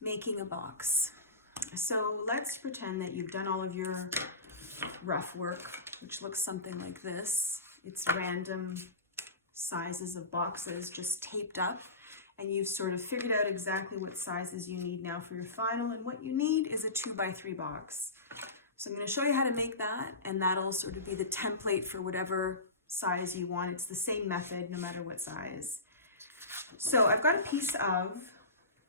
making a box. So let's pretend that you've done all of your rough work, which looks something like this. It's random sizes of boxes just taped up, and you've sort of figured out exactly what sizes you need now for your final, and what you need is a 2x3 box. So I'm going to show you how to make that, and that'll sort of be the template for whatever size you want. It's the same method no matter what size. So I've got a piece of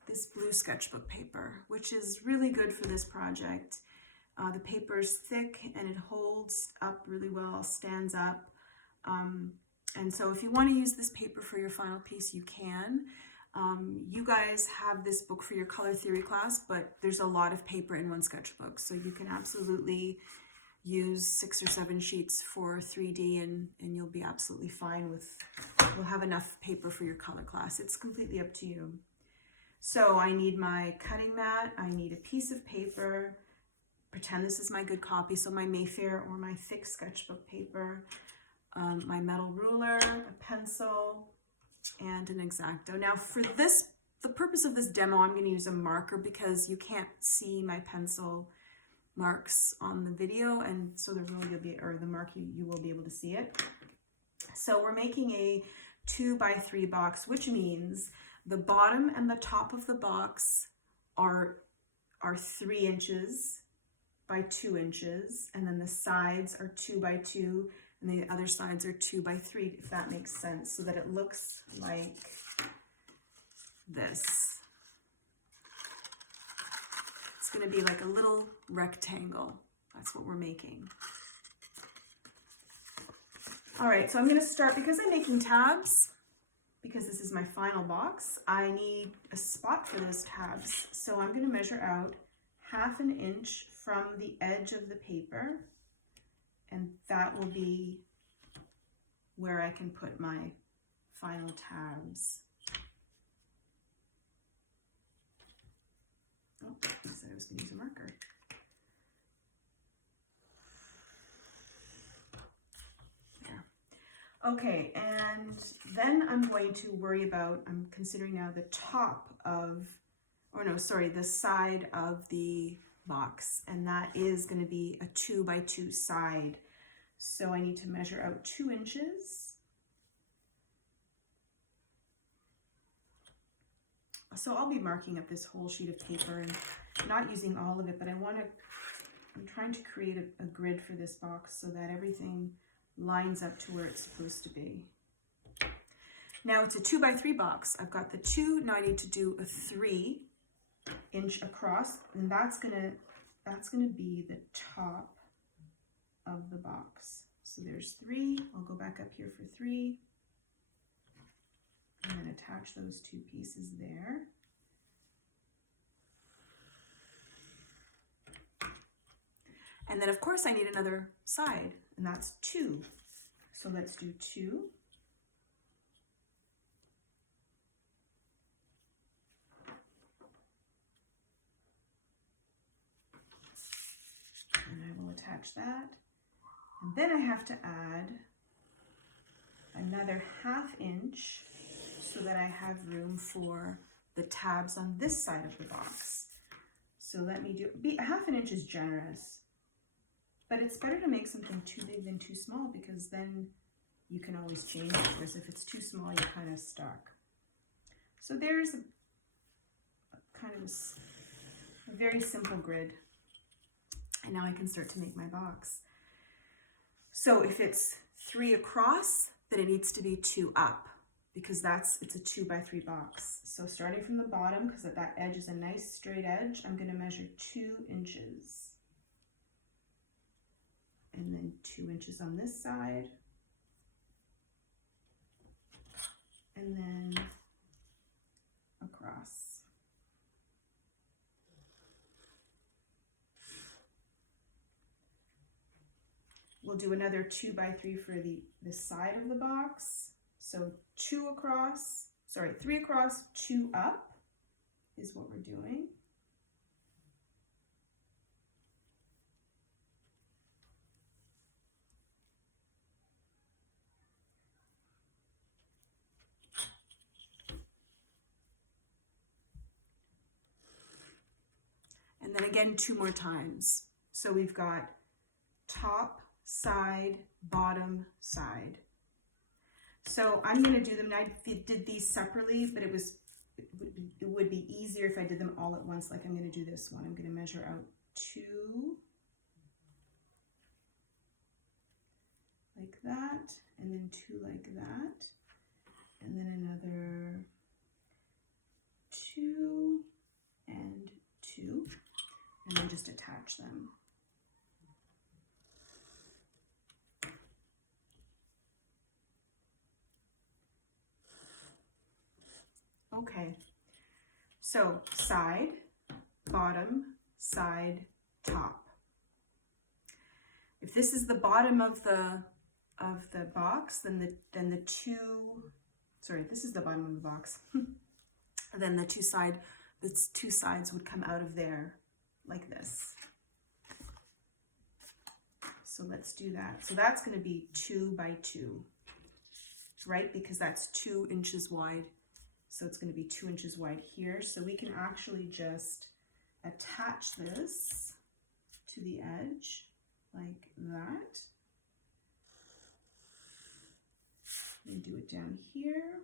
this blue sketchbook paper, which is really good for this project. The paper is thick and it holds up really well, stands up. And so if you want to use this paper for your final piece, you can. You guys have this book for your color theory class, but there's a lot of paper in one sketchbook. So you can absolutely use 6 or 7 sheets for 3D and you'll be absolutely fine with, you'll have enough paper for your color class. It's completely up to you. So I need my cutting mat, I need a piece of paper, pretend this is my good copy, so my Mayfair or my thick sketchbook paper, my metal ruler, a pencil, and an X-Acto. Now for this, the purpose of this demo, I'm going to use a marker because you can't see my pencil marks on the video, and so the rule you'll be, or the mark you will be able to see it. So we're making a 2x3 box, which means the bottom and the top of the box are 3 inches by 2 inches, and then the sides are 2x2, and the other sides are 2x3, if that makes sense, so that it looks like this. It's going to be like a little rectangle. That's what we're making. All right, so I'm going to start, because I'm making tabs, because this is my final box, I need a spot for those tabs. So I'm going to measure out 1/2 inch from the edge of the paper, and that will be where I can put my final tabs. Oh, I said I was going to use a marker. Okay, and then I'm going to worry about, I'm considering now the top of, or no, sorry, the side of the box, and that is going to be a 2x2 side. So I need to measure out 2 inches. So I'll be marking up this whole sheet of paper and not using all of it, but I'm trying to create a grid for this box so that everything lines up to where it's supposed to be. Now it's a 2x3 box. I've got the 2, now I need to do a 3 inch across, and that's gonna be the top of the box. So there's 3, I'll go back up here for 3, and then attach those 2 pieces there. And then of course I need another side, and that's 2. So let's do 2. And I will attach that. And then I have to add another 1/2 inch so that I have room for the tabs on this side of the box. So let me do, 1/2 inch is generous. But it's better to make something too big than too small, because then you can always change it, whereas if it's too small, you're kind of stuck. So there's a very simple grid. And now I can start to make my box. So if it's 3 across, then it needs to be 2 up, because it's a 2x3 box. So starting from the bottom, because that edge is a nice straight edge, I'm going to measure 2 inches. And then 2 inches on this side, and then across. We'll do another 2x3 for the side of the box. So 3 across, 2 up is what we're doing. again 2 more times. So we've got top, side, bottom, side. So I'm going to do them. I did these separately, but it would be easier if I did them all at once. Like I'm going to do this one. I'm going to measure out 2 like that, and then 2 like that, and then another 2 and 2, and then just attach them. Okay, so side, bottom, side, top. If this is the bottom of the box, then the two, sorry, this is the bottom of the box. Then the two sides would come out of there like this. So let's do that. So that's going to be 2 by 2, right? Because that's 2 inches wide. So it's going to be 2 inches wide here. So we can actually just attach this to the edge like that. And do it down here.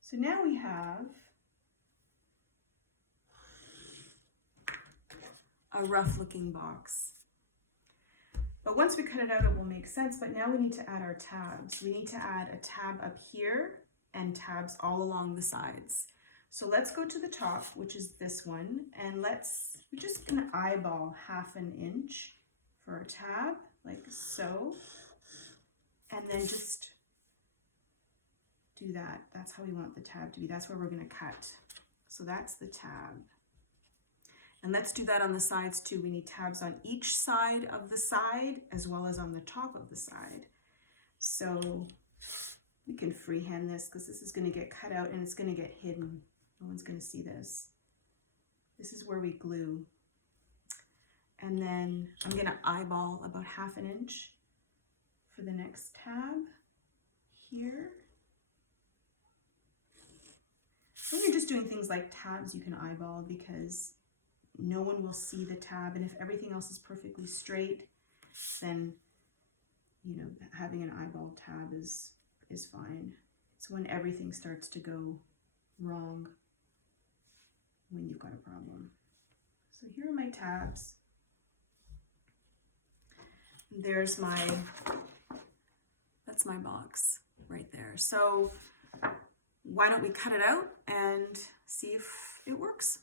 So now we have a rough looking box. But once we cut it out, it will make sense. But now we need to add our tabs. We need to add a tab up here and tabs all along the sides. So let's go to the top, which is this one, and we're just gonna eyeball 1/2 inch for a tab, like so, and then just do that. That's how we want the tab to be. That's where we're gonna cut. So that's the tab. And let's do that on the sides too. We need tabs on each side of the side as well as on the top of the side. So we can freehand this because this is going to get cut out and it's going to get hidden. No one's going to see this. This is where we glue. And then I'm going to eyeball about 1/2 inch for the next tab here. When you're just doing things like tabs, you can eyeball because no one will see the tab. And if everything else is perfectly straight, then, you know, having an eyeball tab is fine. It's when everything starts to go wrong when you've got a problem. So here are my tabs. That's my box right there. So why don't we cut it out and see if it works?